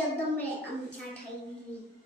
जगदम्बे तो अम्बा ठाई